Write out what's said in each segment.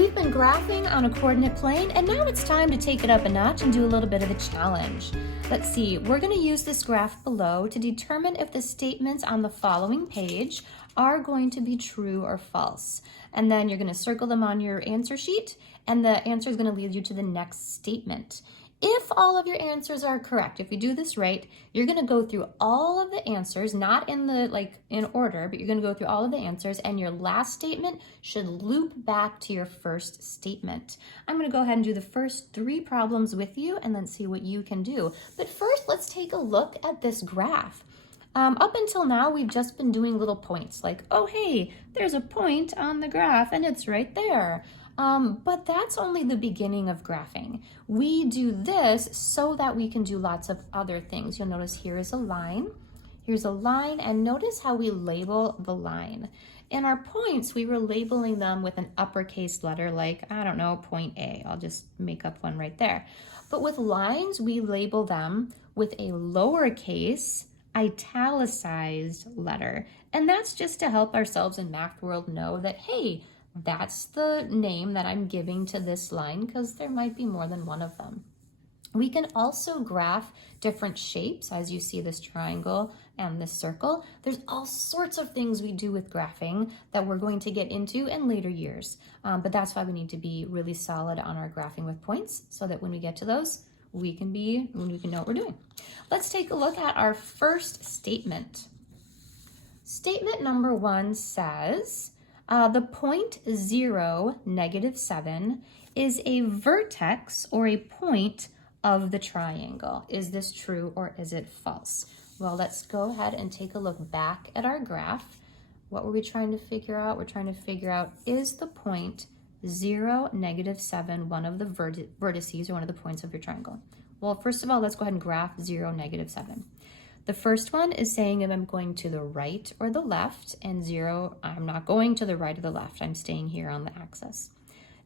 We've been graphing on a coordinate plane, and now it's time to take it up a notch and do a little bit of a challenge. Let's see, we're going to use this graph below to determine if the statements on the following page are going to be true or false. And then you're going to circle them on your answer sheet, and the answer is going to lead you to the next statement. If all of your answers are correct, if you do this right, you're going to go through all of the answers, not in in order, but you're going to go through all of the answers, and your last statement should loop back to your first statement. I'm going to go ahead and do the first 3 problems with you and then see what you can do. But first, let's take a look at this graph. Up until now, we've just been doing little points like, oh, hey, there's a point on the graph and it's right there. But that's only the beginning of graphing. We do this so that we can do lots of other things. You'll notice here is a line. Here's a line, and notice how we label the line. In our points, we were labeling them with an uppercase letter like, I don't know, point A. I'll just make up one right there. But with lines, we label them with a lowercase italicized letter. And that's just to help ourselves in Math World know that, hey, that's the name that I'm giving to this line because there might be more than one of them. We can also graph different shapes, as you see this triangle and this circle. There's all sorts of things we do with graphing that we're going to get into in later years. But that's why we need to be really solid on our graphing with points so that when we get to those, we can know what we're doing. Let's take a look at our first statement. Statement number 1 says, the point 0, -7, is a vertex or a point of the triangle. Is this true or is it false? Well, let's go ahead and take a look back at our graph. What were we trying to figure out? We're trying to figure out, is the point 0, -7 one of the vertices or one of the points of your triangle? Well, first of all, let's go ahead and graph 0, -7. The first one is saying if I'm going to the right or the left, and 0, I'm not going to the right or the left. I'm staying here on the axis.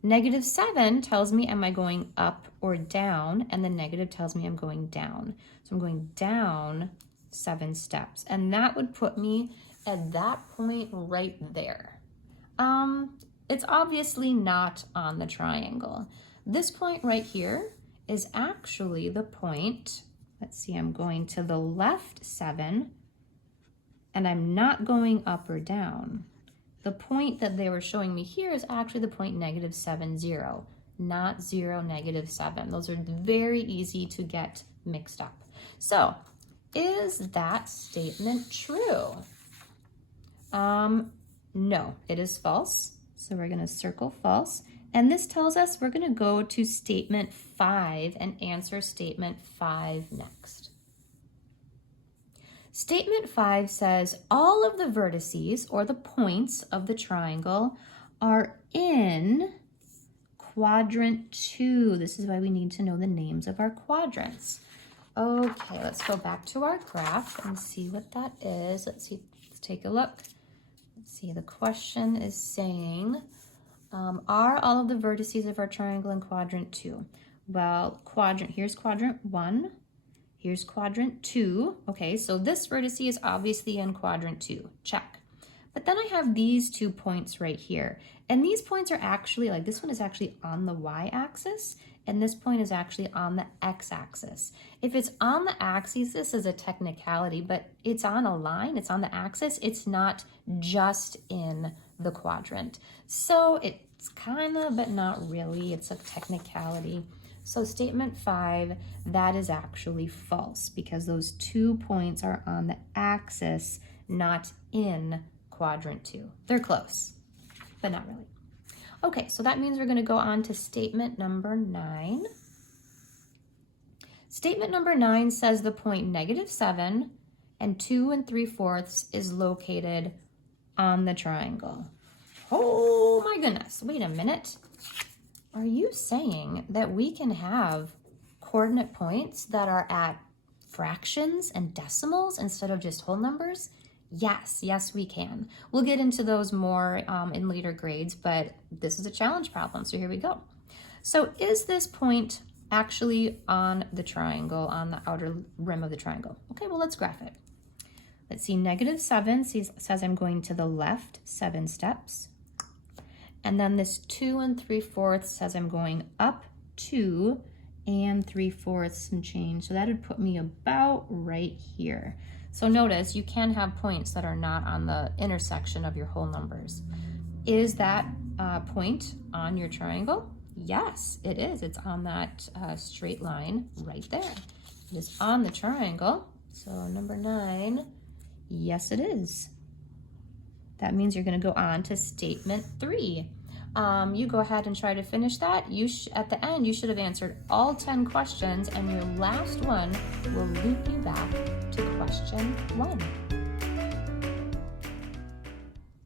-7 tells me, am I going up or down? And the negative tells me I'm going down. So I'm going down 7 steps. And that would put me at that point right there. It's obviously not on the triangle. This point right here is actually the point. Let's see, I'm going to the left 7, and I'm not going up or down. The point that they were showing me here is actually the point -7, 0, not 0, -7. Those are very easy to get mixed up. So, is that statement true? No, it is false. So we're going to circle false. And this tells us we're going to go to statement 5 and answer statement 5 next. Statement 5 says all of the vertices or the points of the triangle are in quadrant 2. This is why we need to know the names of our quadrants. Okay, let's go back to our graph and see what that is. Let's take a look. Let's see, the question is saying, are all of the vertices of our triangle in quadrant 2? Well, here's quadrant 1, here's quadrant 2. Okay, so this vertex is obviously in quadrant 2, check. But then I have these 2 points right here. And these points are actually, like this one is actually on the y-axis, and this point is actually on the x-axis. If it's on the axis, this is a technicality, but it's on a line, it's on the axis, it's not just in the quadrant. So it's kind of, but not really, it's a technicality. So statement 5, that is actually false because those 2 points are on the axis, not in quadrant 2. They're close, but not really. Okay, so that means we're going to go on to statement number 9. Statement number 9 says the point -7 and 2 3/4 is located on the triangle. Oh my goodness, wait a minute. Are you saying that we can have coordinate points that are at fractions and decimals instead of just whole numbers? Yes, we can. We'll get into those more in later grades, but this is a challenge problem, so here we go. So is this point actually on the triangle, on the outer rim of the triangle? Okay, well, let's graph it. Let's see, -7 says I'm going to the left 7 steps. And then this 2 3/4 says I'm going up 2 3/4 some change. So that would put me about right here. So notice you can have points that are not on the intersection of your whole numbers. Is that point on your triangle? Yes, it is. It's on that straight line right there. It is on the triangle. So number 9, yes it is. That means you're going to go on to statement 3. You go ahead and try to finish that. At the end, you should have answered all 10 questions, and your last one will loop you back to question 1.